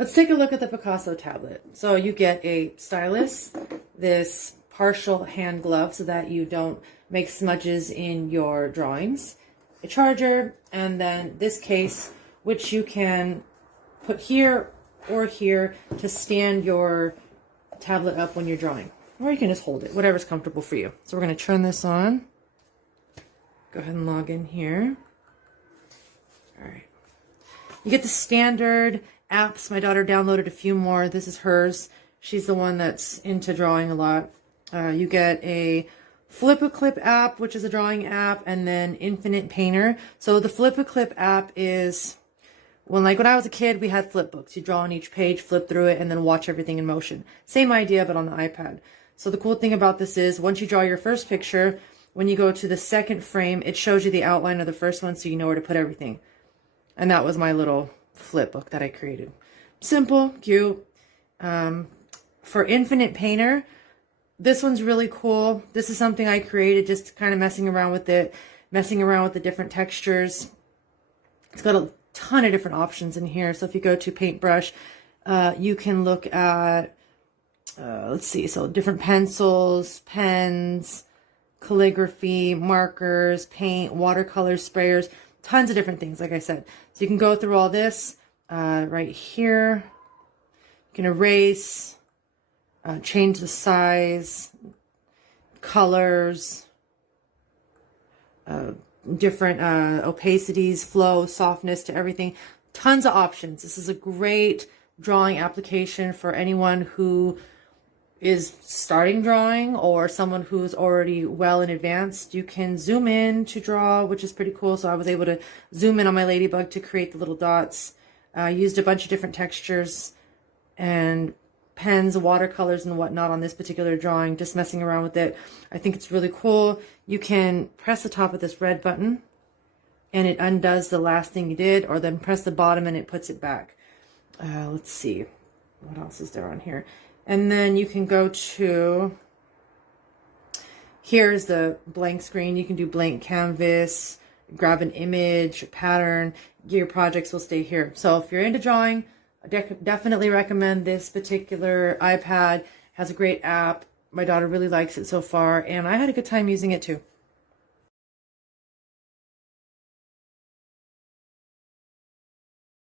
Let's take a look at the Picasso tablet. So you get a stylus, this partial hand glove so that you don't make smudges in your drawings, a charger, and then this case, which you can put here or here to stand your tablet up when you're drawing. Or you can just hold it, whatever's comfortable for you. So we're going to turn this on. Go ahead and log in here. All right. You get the standard apps. My daughter downloaded a few more. This is hers. She's the one that's into drawing a lot. You get a Flip-a-Clip app, which is a drawing app, and then Infinite Painter. So the Flip-a-Clip app is, when I was a kid, we had flip books. You draw on each page, flip through it, and then watch everything in motion. Same idea, but on the iPad. So the cool thing about this is, once you draw your first picture, when you go to the second frame, it shows you the outline of the first one so you know where to put everything. And that was my little flip book that I created. Simple, cute. For Infinite Painter, this one's really cool. This is something I created, just kind of messing around with it, messing around with the different textures. It's got a ton of different options in here. So if you go to Paintbrush, you can look at, let's see, so different pencils, pens, calligraphy, markers, paint, watercolor sprayers, tons of different things, like I said. So you can go through all this right here. You can erase, change the size, colors, different opacities, flow, softness to everything. Tons of options. This is a great drawing application for anyone who is starting drawing or someone who's already well in advanced. You can zoom in to draw, which is pretty cool. So I was able to zoom in on my ladybug to create the little dots. Used a bunch of different textures and pens, watercolors, and whatnot on this particular drawing, just messing around with it. I think it's really cool. You can press the top of this red button and it undoes the last thing you did, or then press the bottom and it puts it back. Let's see, what else is there on here? And then you can go to, here's the blank screen. You can do blank canvas, grab an image, a pattern. Your projects will stay here. So if you're into drawing, I definitely recommend this particular iPad. It has a great app. My daughter really likes it so far, and I had a good time using it too.